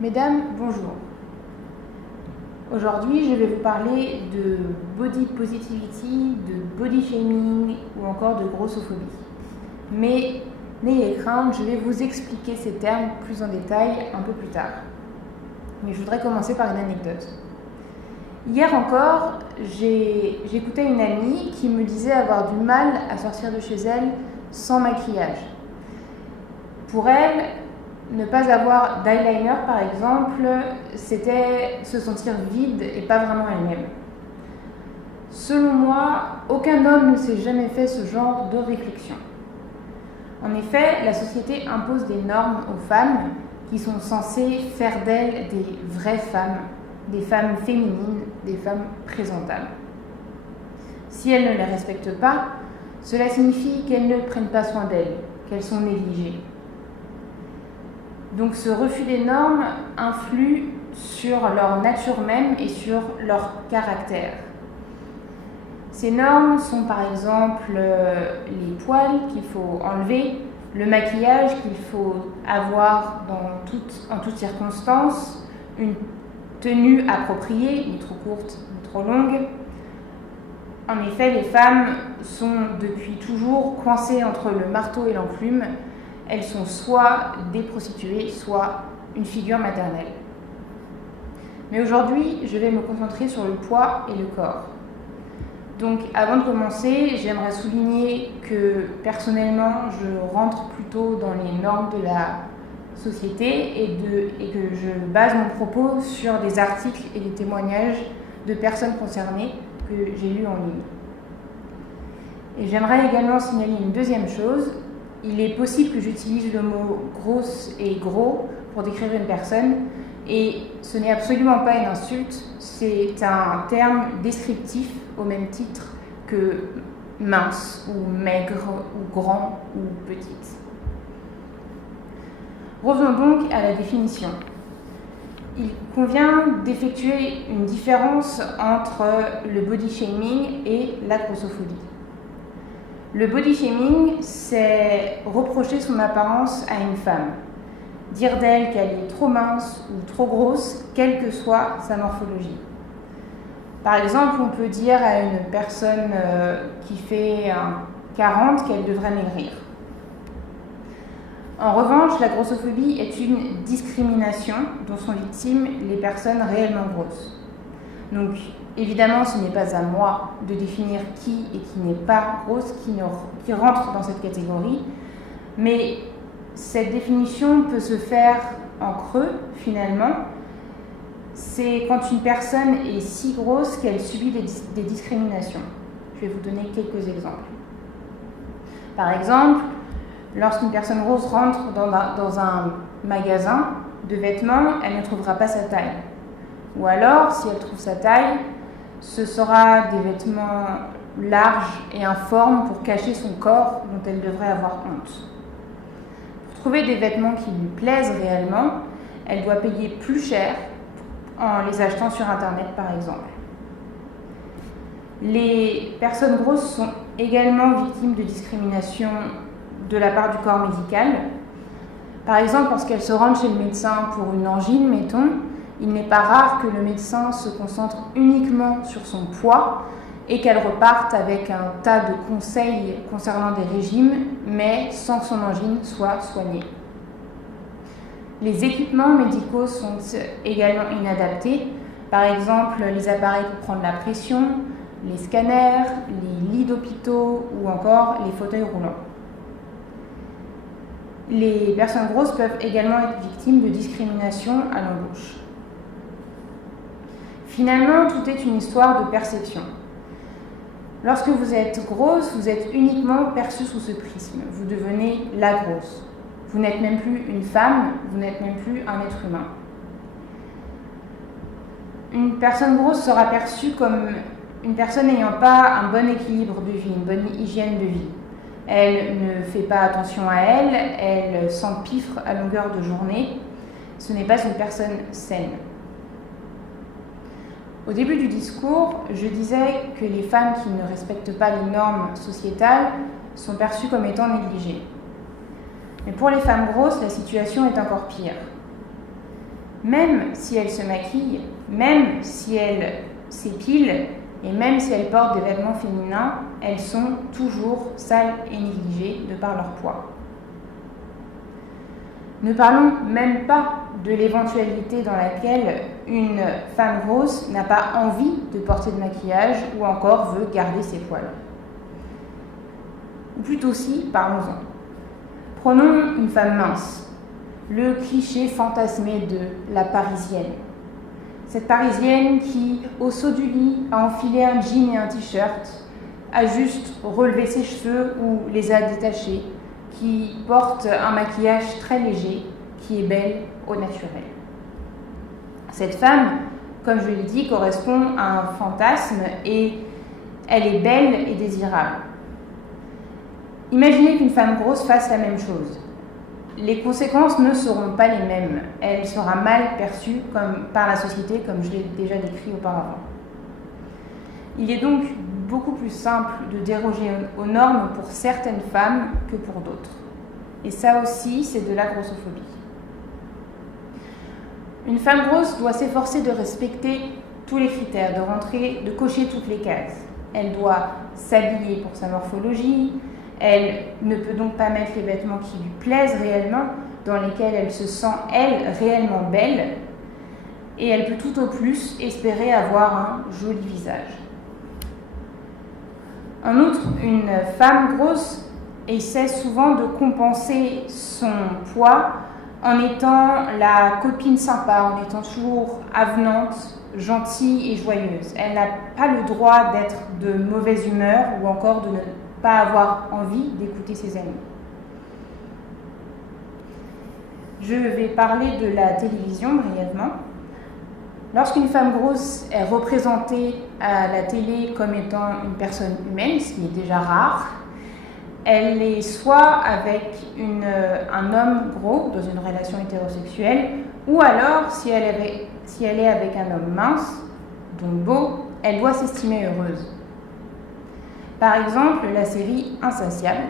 Mesdames, bonjour. Aujourd'hui, je vais vous parler de body positivity, de body shaming ou encore de grossophobie. Mais n'ayez crainte, je vais vous expliquer ces termes plus en détail un peu plus tard. Mais je voudrais commencer par une anecdote. Hier encore, j'écoutais une amie qui me disait avoir du mal à sortir de chez elle sans maquillage. Pour elle, ne pas avoir d'eyeliner, par exemple, c'était se sentir vide et pas vraiment elle-même. Selon moi, aucun homme ne s'est jamais fait ce genre de réflexion. En effet, la société impose des normes aux femmes qui sont censées faire d'elles des vraies femmes, des femmes féminines, des femmes présentables. Si elles ne les respectent pas, cela signifie qu'elles ne prennent pas soin d'elles, qu'elles sont négligées. Donc ce refus des normes influe sur leur nature même et sur leur caractère. Ces normes sont par exemple les poils qu'il faut enlever, le maquillage qu'il faut avoir en toutes circonstances, une tenue appropriée, ni trop courte, ni trop longue. En effet, les femmes sont depuis toujours coincées entre le marteau et l'enclume. Elles sont soit des prostituées, soit une figure maternelle. Mais aujourd'hui, je vais me concentrer sur le poids et le corps. Donc, avant de commencer, j'aimerais souligner que, personnellement, je rentre plutôt dans les normes de la société et que je base mon propos sur des articles et des témoignages de personnes concernées que j'ai lus en ligne. Et j'aimerais également signaler une deuxième chose. Il est possible que j'utilise le mot grosse et gros pour décrire une personne, et ce n'est absolument pas une insulte, c'est un terme descriptif au même titre que mince ou maigre ou grand ou petite. Revenons donc à la définition. Il convient d'effectuer une différence entre le body shaming et la grossophobie. Le body shaming, c'est reprocher son apparence à une femme, dire d'elle qu'elle est trop mince ou trop grosse, quelle que soit sa morphologie. Par exemple, on peut dire à une personne qui fait 40 qu'elle devrait maigrir. En revanche, la grossophobie est une discrimination dont sont victimes les personnes réellement grosses. Donc, évidemment, ce n'est pas à moi de définir qui et qui n'est pas grosse, qui rentre dans cette catégorie, mais cette définition peut se faire en creux, finalement. C'est quand une personne est si grosse qu'elle subit des discriminations. Je vais vous donner quelques exemples. Par exemple, lorsqu'une personne grosse rentre dans un magasin de vêtements, elle ne trouvera pas sa taille. Ou alors, si elle trouve sa taille, ce sera des vêtements larges et informes pour cacher son corps dont elle devrait avoir honte. Pour trouver des vêtements qui lui plaisent réellement, elle doit payer plus cher en les achetant sur Internet, par exemple. Les personnes grosses sont également victimes de discrimination de la part du corps médical. Par exemple, lorsqu'elles se rendent chez le médecin pour une angine, mettons, il n'est pas rare que le médecin se concentre uniquement sur son poids et qu'elle reparte avec un tas de conseils concernant des régimes, mais sans que son angine soit soignée. Les équipements médicaux sont également inadaptés. Par exemple, les appareils pour prendre la pression, les scanners, les lits d'hôpitaux ou encore les fauteuils roulants. Les personnes grosses peuvent également être victimes de discrimination à l'embauche. Finalement, tout est une histoire de perception. Lorsque vous êtes grosse, vous êtes uniquement perçue sous ce prisme. Vous devenez la grosse. Vous n'êtes même plus une femme, vous n'êtes même plus un être humain. Une personne grosse sera perçue comme une personne n'ayant pas un bon équilibre de vie, une bonne hygiène de vie. Elle ne fait pas attention à elle, elle s'empiffre à longueur de journée. Ce n'est pas une personne saine. Au début du discours, je disais que les femmes qui ne respectent pas les normes sociétales sont perçues comme étant négligées. Mais pour les femmes grosses, la situation est encore pire. même si elles se maquillent, même si elles s'épilent et même si elles portent des vêtements féminins, elles sont toujours sales et négligées de par leur poids. Ne parlons même pas de l'éventualité dans laquelle une femme grosse n'a pas envie de porter de maquillage ou encore veut garder ses poils. Ou plutôt si, parlons-en. Prenons une femme mince, le cliché fantasmé de la Parisienne. Cette Parisienne qui, au saut du lit, a enfilé un jean et un t-shirt, a juste relevé ses cheveux ou les a détachés, qui porte un maquillage très léger, qui est belle au naturel. Cette femme, comme je l'ai dit, correspond à un fantasme et elle est belle et désirable. Imaginez qu'une femme grosse fasse la même chose. Les conséquences ne seront pas les mêmes. Elle sera mal perçue par la société, comme je l'ai déjà décrit auparavant. Il est donc beaucoup plus simple de déroger aux normes pour certaines femmes que pour d'autres. Et ça aussi, c'est de la grossophobie. Une femme grosse doit s'efforcer de respecter tous les critères, de cocher toutes les cases. Elle doit s'habiller pour sa morphologie, elle ne peut donc pas mettre les vêtements qui lui plaisent réellement, dans lesquels elle se sent, elle, réellement belle, et elle peut tout au plus espérer avoir un joli visage. En outre, une femme grosse essaie souvent de compenser son poids en étant la copine sympa, en étant toujours avenante, gentille et joyeuse. Elle n'a pas le droit d'être de mauvaise humeur ou encore de ne pas avoir envie d'écouter ses amis. Je vais parler de la télévision brièvement. Lorsqu'une femme grosse est représentée à la télé comme étant une personne humaine, ce qui est déjà rare, elle est soit avec un homme gros dans une relation hétérosexuelle, ou alors, si elle est avec un homme mince, donc beau, elle doit s'estimer heureuse. Par exemple, la série Insatiable,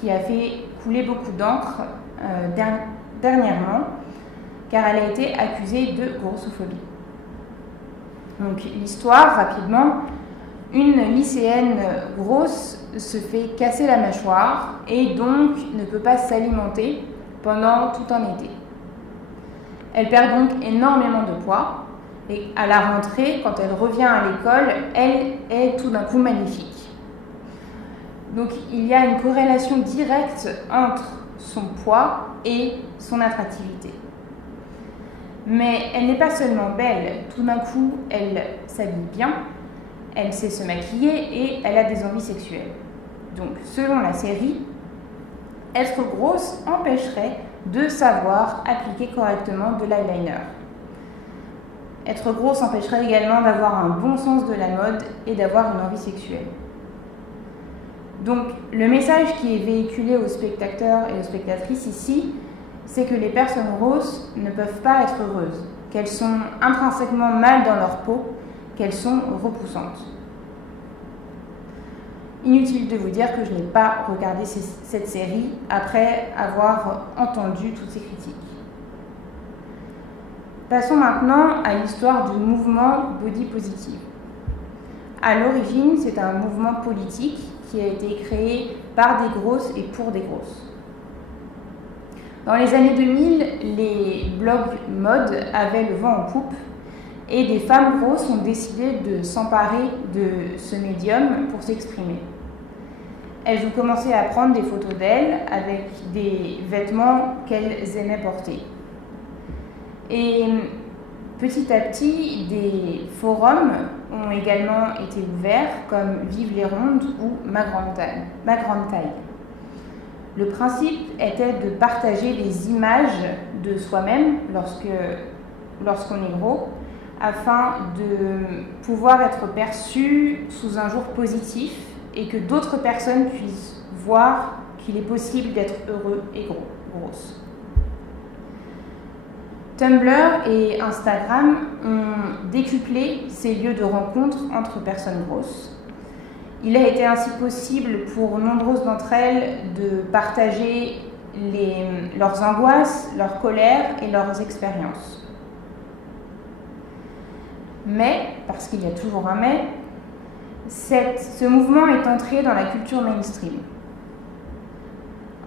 qui a fait couler beaucoup d'encre dernièrement, car elle a été accusée de grossophobie. Donc l'histoire, rapidement, une lycéenne grosse se fait casser la mâchoire et donc ne peut pas s'alimenter pendant tout un été. Elle perd donc énormément de poids et à la rentrée, quand elle revient à l'école, elle est tout d'un coup magnifique. Donc il y a une corrélation directe entre son poids et son attractivité. Mais elle n'est pas seulement belle, tout d'un coup elle s'habille bien, elle sait se maquiller et elle a des envies sexuelles. Donc selon la série, être grosse empêcherait de savoir appliquer correctement de l'eyeliner. Être grosse empêcherait également d'avoir un bon sens de la mode et d'avoir une envie sexuelle. Donc le message qui est véhiculé aux spectateurs et aux spectatrices ici, c'est que les personnes grosses ne peuvent pas être heureuses, qu'elles sont intrinsèquement mal dans leur peau, qu'elles sont repoussantes. Inutile de vous dire que je n'ai pas regardé cette série après avoir entendu toutes ces critiques. Passons maintenant à l'histoire du mouvement Body Positive. À l'origine, c'est un mouvement politique qui a été créé par des grosses et pour des grosses. Dans les années 2000, les blogs mode avaient le vent en poupe et des femmes grosses ont décidé de s'emparer de ce médium pour s'exprimer. Elles ont commencé à prendre des photos d'elles avec des vêtements qu'elles aimaient porter. Et petit à petit, des forums ont également été ouverts comme Vive les rondes ou Ma grande taille. Le principe était de partager des images de soi-même lorsqu'on est gros, afin de pouvoir être perçu sous un jour positif et que d'autres personnes puissent voir qu'il est possible d'être heureux et grosse. Tumblr et Instagram ont décuplé ces lieux de rencontre entre personnes grosses. Il a été ainsi possible pour nombreuses d'entre elles de partager leurs angoisses, leurs colères et leurs expériences. Mais, parce qu'il y a toujours un mais, ce mouvement est entré dans la culture mainstream.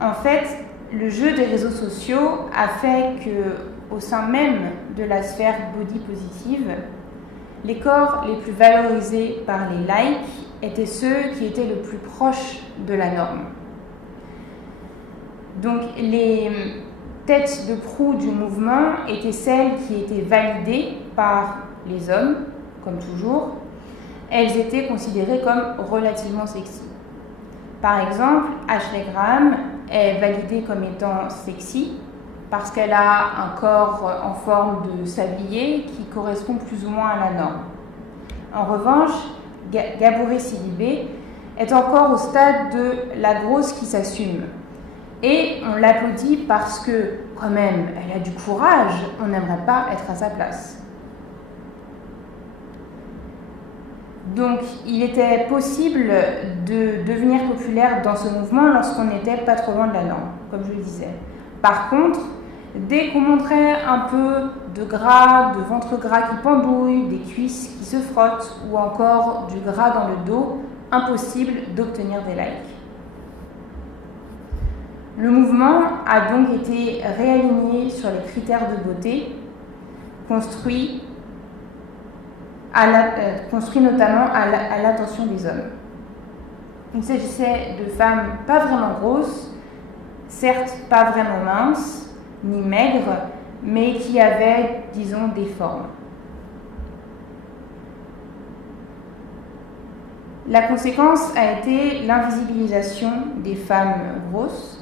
En fait, le jeu des réseaux sociaux a fait qu'au sein même de la sphère body positive, les corps les plus valorisés par les likes étaient ceux qui étaient le plus proches de la norme. Donc les têtes de proue du mouvement étaient celles qui étaient validées par les hommes, comme toujours. Elles étaient considérées comme relativement sexy. Par exemple, Ashley Graham est validée comme étant sexy parce qu'elle a un corps en forme de sablier qui correspond plus ou moins à la norme. En revanche, Gabourey Sidibé est encore au stade de la grosse qui s'assume. Et on l'applaudit parce que, quand même, elle a du courage, on n'aimerait pas être à sa place. Donc, il était possible de devenir populaire dans ce mouvement lorsqu'on n'était pas trop loin de la norme, comme je le disais. Par contre, dès qu'on montrait un peu de gras, de ventre gras qui pendouille, des cuisses qui se frottent ou encore du gras dans le dos, impossible d'obtenir des likes. Le mouvement a donc été réaligné sur les critères de beauté, construit notamment à l'attention des hommes. Il s'agissait de femmes pas vraiment grosses, certes pas vraiment minces, ni maigres, mais qui avaient, disons, des formes. La conséquence a été l'invisibilisation des femmes grosses.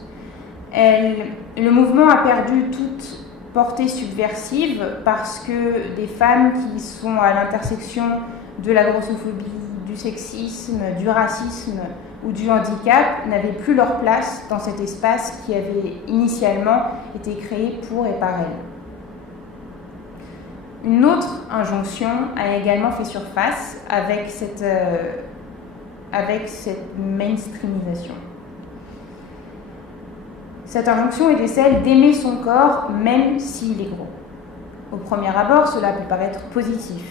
Le mouvement a perdu toute portée subversive parce que des femmes qui sont à l'intersection de la grossophobie, du sexisme, du racisme ou du handicap n'avaient plus leur place dans cet espace qui avait initialement été créé pour et par elles. Une autre injonction a également fait surface avec cette mainstreamisation. Cette injonction était celle d'aimer son corps même s'il est gros. Au premier abord, cela peut paraître positif.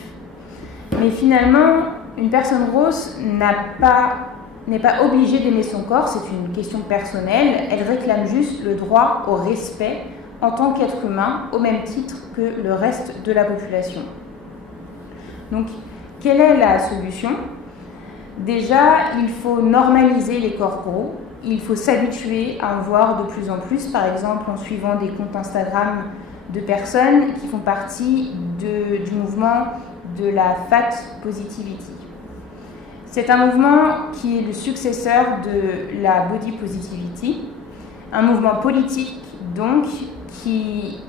Mais finalement, une personne grosse n'est pas obligée d'aimer son corps, c'est une question personnelle. Elle réclame juste le droit au respect en tant qu'être humain, au même titre que le reste de la population. Donc, quelle est la solution ? Déjà, il faut normaliser les corps gros. Il faut s'habituer à en voir de plus en plus, par exemple en suivant des comptes Instagram de personnes qui font partie du mouvement de la fat positivity. C'est un mouvement qui est le successeur de la body positivity, un mouvement politique donc qui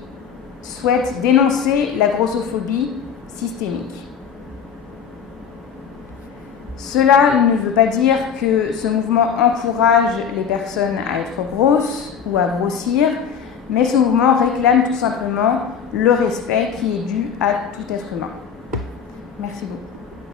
souhaite dénoncer la grossophobie systémique. Cela ne veut pas dire que ce mouvement encourage les personnes à être grosses ou à grossir, mais ce mouvement réclame tout simplement le respect qui est dû à tout être humain. Merci beaucoup.